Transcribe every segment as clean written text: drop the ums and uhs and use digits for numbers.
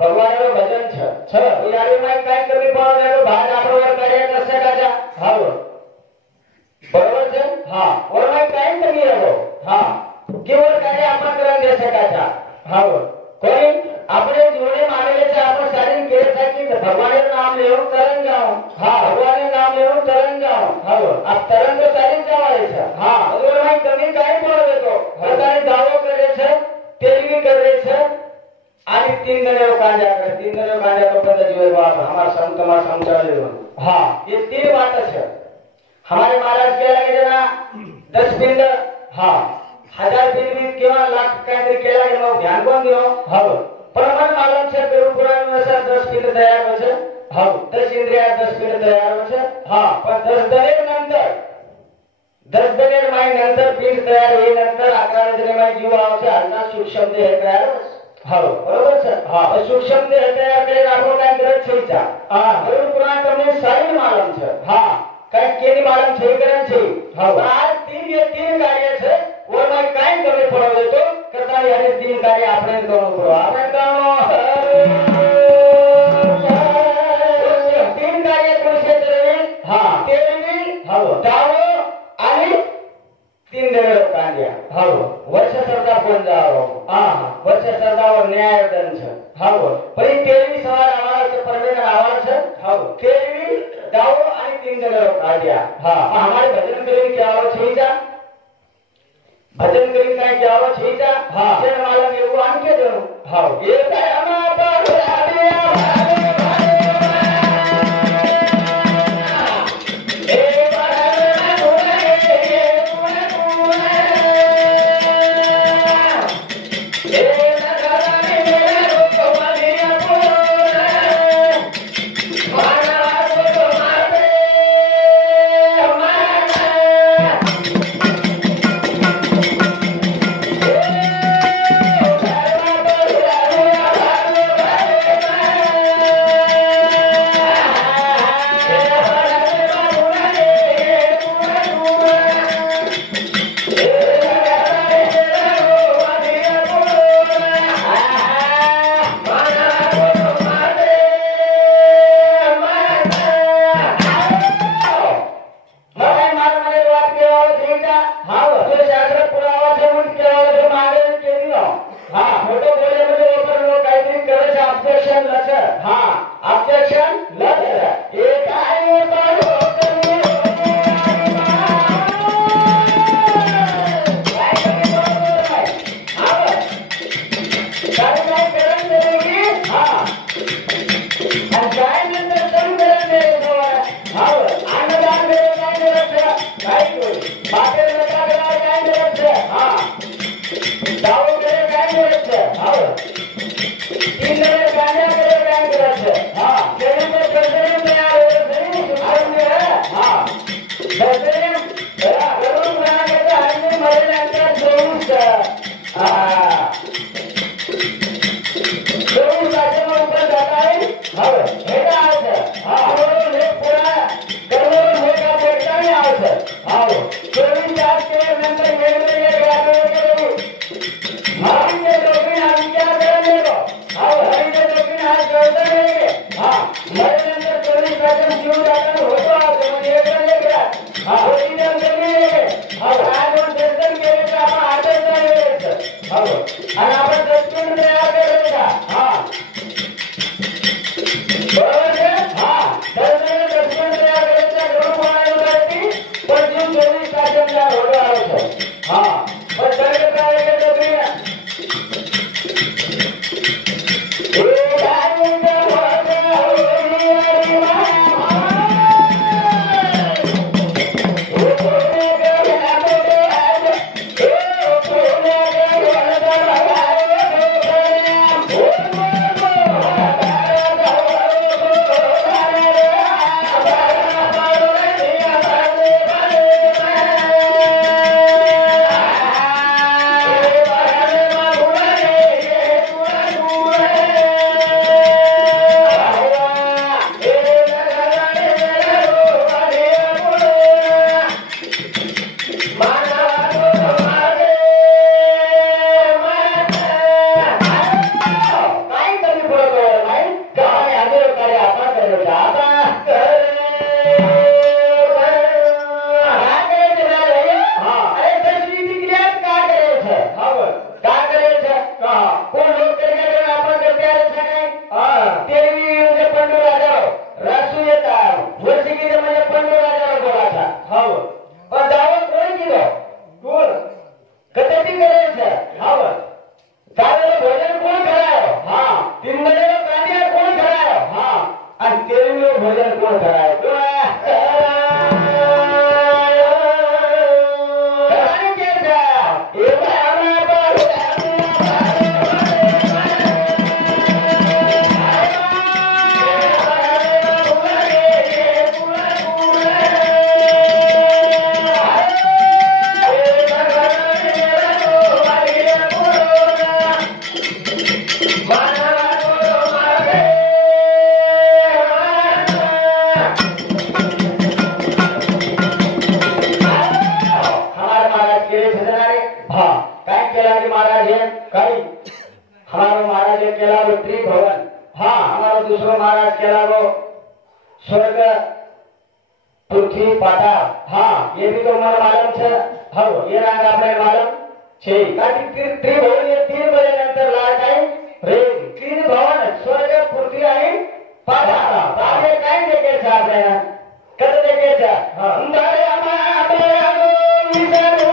ભગવાનનું ભજન છે યારીમાં કઈ કરવી પડે ભાજ આપણો કાર્ય કરશે કાજા હાલો બરોબર છે હા ઓરમાં કઈ કરવી રહ્યો હા કેવળ કાર્ય આપણે કરવા દેશે કાજા હાલો કોઈ આપણે જોડે માનેલે છે આપણે શરીર કે છે કે ભગવાનનું નામ લેવું તરણ જાઓ હા ભગવાનનું નામ લેવું તરણ જાઓ હાલો આ તરણ તો શરીર જવાય છે હા ઓરમાં તમે કઈ પડે તો પોતાની દાવો કરે છે તેલવી કરે છે आदि 3 गणों कांजा कर 3 गणों कांजा तो पता जो है बात हमारा संत का समझाले हां ये 3 बात है हमारे महाराज के लगे जना 10 पिंड हां 1000 पिंड भी केवा लाख कांदे केला के नो ध्यान कोण दियो हां परमन मालूम છે પેલું પુરાણ में से 10 पिंड तैयार हो છે हां 10 इंद्रिय 10 पिंड तैयार हो છે हां पण 10 दरे नंतर 10 दरे माय नंतर पिंड तैयार होई नंतर 11 दरे माय जीव आवશે આજના सूक्ष्म देह तैयार हां बरोबर છે हां सूक्ष्म देह तैयार करे આપણો કાઈ ગ્રહ છે જા हां ગુરુ પુરાણ તમને સારી માલમ છે हां કાઈ કેની માલમ છે કરે છે हां આ 3 કાર્ય છે ઓરમાં કાઈ કરવું પડે તો કરતા યાર 3 કાર્ય આપણે કરવું પડે આપણે કાનો 3 કાર્ય કોશે કરે हां તેની हां દાવો અને 3 દેવ કાર્ય हां વર્ષ સરદાર કોણ જાઓ हां વર્ષ સરદાર ન્યાય દન છે हां પછી તેવી સવાર આવા છે પરમેશ્વર આવા છે हां તેવી દાવો અને 3 દેવ કાર્ય हां हमारे भजन करें क्या हो छीजा भजन करें क्या हो छीजा हां से माला में वो आनके दो हां ये दयामा पर आदिया भवन हाँ हमारा दूसरो महाराज केला वो स्वर्ग पृथ्वी पाताल हाँ ये भी तो हमारा मालूम छे हो ये रंग आपने मालूम छे काटी त्रिभुवन ये 3 बजे नंतर लाट आई रे 3 भवन स्वर्ग पृथ्वी आणि पाताल बागे काय देखे छे आपल्याला कद देखे छे अंधारे आमा बयानो विचारो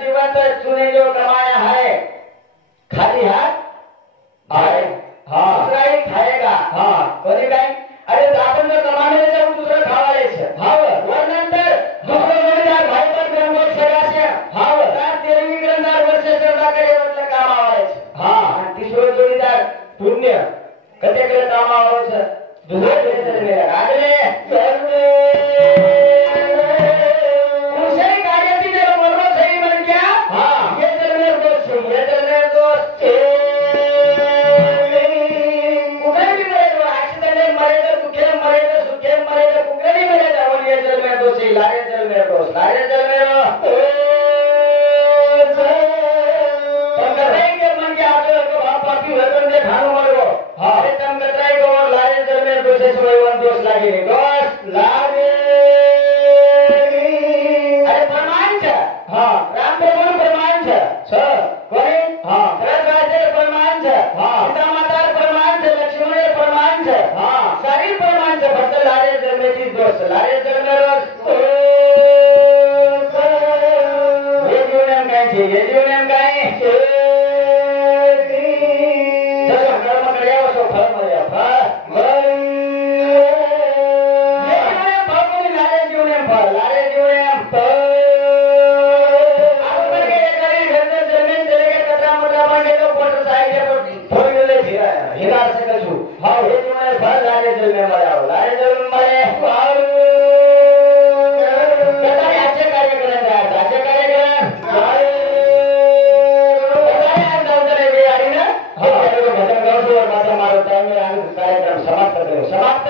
जीवन तो चुने जो कमाया है खाली हाथ आए कोणी काय अरे आपण जर कमाने जाऊन दुसरं खावायचं हाव वरनंतर दुसरं जोडीदार भाई पण गंगोत सगळ्याचे हाव तर तेरवी ग्रंथार वर्ष सरदाकडे म्हटलं काम आवायचं हा आणि तिसरं जोडीदार पुण्य कधीकडे काम आवायचं दुसरं जोडीदार मेला आले कुशल कार्याची जर बोलवा सही बन गया हां ये चलने दोस्त लारे चल मेरे दोस्त तम करेंगे मन के आगे तो बाप पापी वतन दे खानो मरो हां तम कतराई को लारे चल मेरे दोस्त से वन दोस्त लागे दोस्त लागे अरे प्रमाण छे हां राम भगवान प्रमाण छे कोई हां राजा प्रमाण छे हां सीता माता प्रमाण छे लक्ष्मण प्रमाण छे हां सारी प्रमाण छे भक्त लारे चल मेरे दोस्त लारे चल मेरे ये जीवन काय जसं कर्म કર્યા છો ફળ મળ્યા ફળ ये फल कोणी लारे जीवन फळ आपण के करी घर जमीन चले के कचरा मटरा में गेलो मोटर साइकिल पर फोर गेले हिरा सके छु हां हे जीवन फळ लारे जीवन મળ્યા लारे जीवन મળે कथा याचे कार्य करायचं त्याचे कार्य करा कार्यक्रम समाप्त करें समाप्त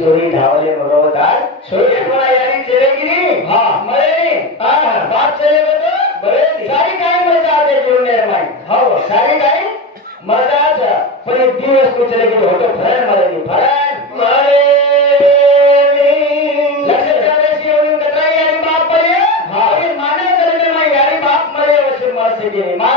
चोरी ढावले मरोवतार छोटे कोणा यारी चेरेगिरी हां मरे हां बाप चले तो बरे सारी काय मरे जाते जोडणे माई हो सारी काय मरदाच पण एक दिवस को चले गेलो होतो फरण मरे लक्ष्य जावे शिवून कतराई यारी बाप मरे हां माने चले माई यारी बाप मरे वसूल मरसे गेली मा